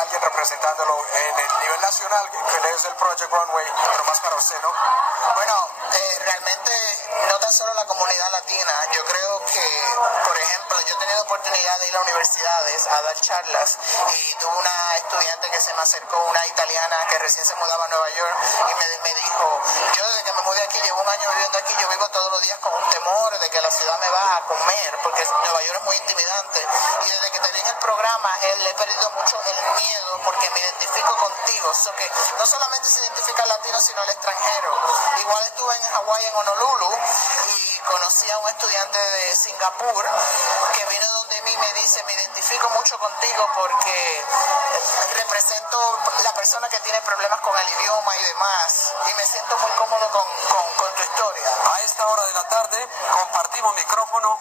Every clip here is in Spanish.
alguien representándolo en el nivel nacional, que es el Project Runway, pero más para usted, ¿no? Bueno, realmente no tan solo la comunidad latina, yo creo que, por ejemplo, yo he tenido oportunidad de ir a universidades a dar charlas y tuve una estudiante que se me acercó, una italiana que recién se mudaba a Nueva York y me dijo, yo desde que me mudé aquí, llevo un año viviendo aquí, yo vivo todos los días con un temor de que la ciudad me va a comer, porque Nueva York es muy intimidante, y desde que te vi en el programa, le he perdido mucho el miedo porque me identifico contigo, so que no solamente se identifica el latino, sino el extranjero. Igual estuve en Hawái, en Honolulu, y conocí a un estudiante de Singapur que vino donde mí y me dice, me identifico mucho contigo porque represento la persona que tiene problemas con el idioma y demás, y me siento muy cómodo con tu historia. A esta hora de la tarde compartimos micrófono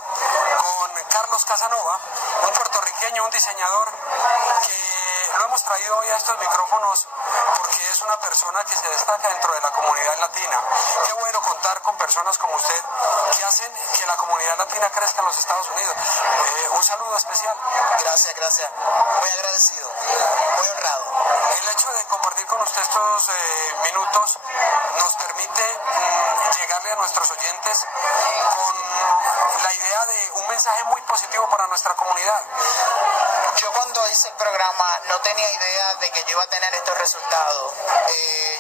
con Carlos Casanova, un puertorriqueño, un diseñador que lo hemos traído hoy a estos micrófonos porque es una persona que se destaca dentro de la comunidad latina. Qué bueno contar con personas como usted que hacen que la comunidad latina crezca en los Estados Unidos. Un saludo especial. Gracias, gracias. Muy agradecido, muy honrado. El hecho de compartir con usted estos minutos nos permite llegarle a nuestros oyentes con la idea de un mensaje muy positivo para nuestra comunidad. Yo cuando hice el programa no tenía idea de que yo iba a tener estos resultados.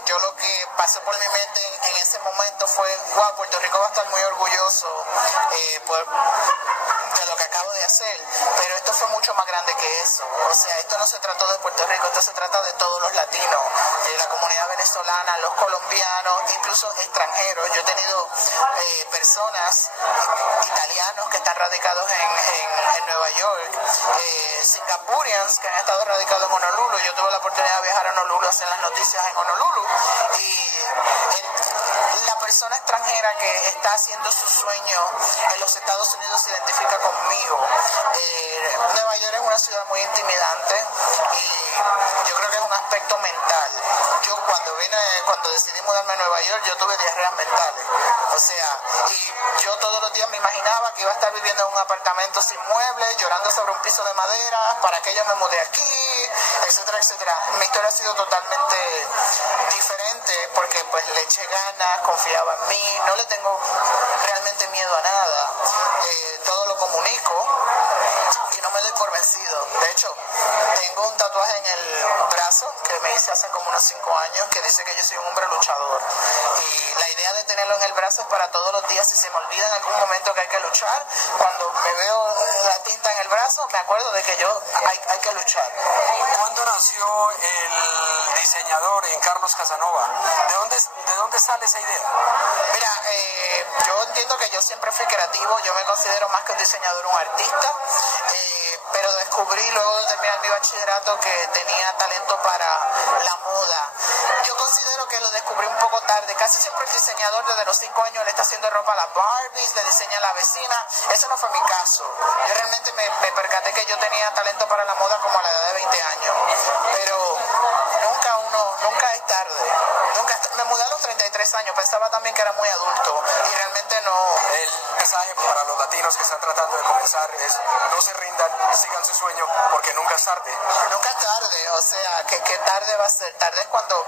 Yo lo que pasó por mi mente en ese momento fue, wow, Puerto Rico va a estar muy orgulloso de lo que acabo de hacer, pero esto fue mucho más grande que eso. O sea, esto no se trató de Puerto Rico, esto se trata de todos los latinos, de la comunidad venezolana, los colombianos, incluso extranjeros. Yo he tenido personas, italianos que están radicados en Nueva York, singapurians que han estado radicados en Honolulu. Yo tuve la oportunidad de viajar a Honolulu, hacer las noticias en Honolulu, y la persona extranjera que está haciendo su sueño en los Estados Unidos se identifica conmigo. Nueva York es una ciudad muy intimidante y yo creo que es un aspecto mental. Yo cuando decidí mudarme a Nueva York, yo tuve diarreas mentales. O sea, y yo todos los días me imaginaba que iba a estar viviendo en un apartamento sin muebles, llorando sobre un piso de madera, para que yo me mudé aquí, etcétera, etcétera. Mi historia ha sido totalmente diferente porque pues le eché ganas, confiaba en mí, no le tengo realmente miedo a nada. Todo lo comunico y no me doy por vencido. De hecho, tengo un tatuaje en el brazo que me hice hace como unos 5 años que dice que yo soy un hombre luchador. Y la idea de tenerlo en el brazo es para todos los días. Si se me olvida en algún momento que hay que luchar, cuando me veo la tinta en el brazo, me acuerdo de que hay que luchar. ¿Cuándo nació el diseñador en Carlos Casanova? ¿De dónde sale esa idea? Mira, yo entiendo que yo siempre fui creativo, yo me considero más que un diseñador, un artista, pero descubrí luego de terminar mi bachillerato que tenía talento para la moda. Yo considero que lo descubrí un poco tarde. Casi siempre el diseñador desde los 5 años le está haciendo ropa a las Barbies, le diseña a la vecina. Ese no fue mi caso. Yo realmente me percaté que yo tenía talento para la moda como a la edad de 20 años. Pero nunca es tarde. Me mudé a los 33 años, pensaba también que era muy adulto y realmente no. El mensaje para los latinos que están tratando de comenzar es no se rindan, sigan su sueño porque nunca es tarde. Nunca es tarde, o sea, ¿qué tarde va a ser? Tarde es cuando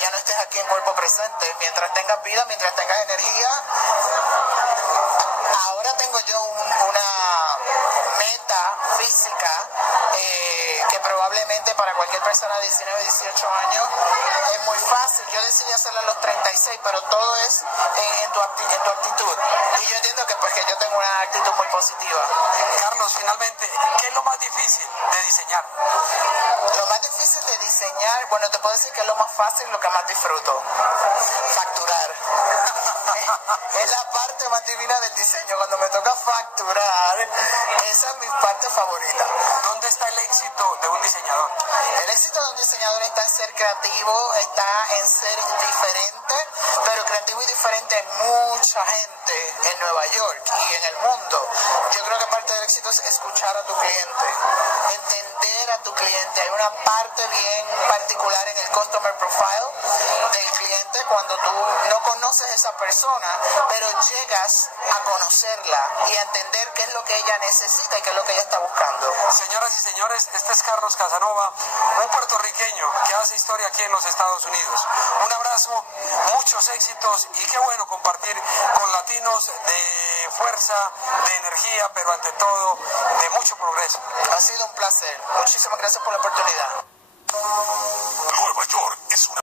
ya no estés aquí en cuerpo presente, mientras tengas vida, mientras tengas energía. Ahora tengo yo una meta física que probablemente para cualquier persona de 19, 18 años es muy fácil. Yo decidí hacerlo a los 36, pero todo es en tu actitud. Y yo entiendo que yo tengo una actitud muy positiva. Carlos, finalmente, ¿qué es lo más difícil de diseñar? Lo más difícil de diseñar, bueno, te puedo decir que es lo más fácil, lo que más disfruto. Facturar. Es la parte más divina del diseño. Cuando me toca facturar, esa es mi parte favorita. ¿Dónde está el éxito de un diseñador? El éxito de un diseñador está en ser creativo, está en ser diferente, pero creativo y diferente hay mucha gente en Nueva York y en el mundo. Yo creo que parte del éxito es escuchar a tu cliente, entender entender a tu cliente. Hay una parte bien particular en el customer profile del cliente cuando tú no conoces a esa persona, pero llegas a conocerla y a entender qué es lo que ella necesita y qué es lo que ella está buscando. Señoras y señores, este es Carlos Casanova, un puertorriqueño que hace historia aquí en los Estados Unidos. Un abrazo, muchos éxitos y qué bueno compartir con latinos de fuerza, de energía, pero ante todo de mucho progreso. Ha sido un placer. Muchísimas gracias por la oportunidad. Nueva York es una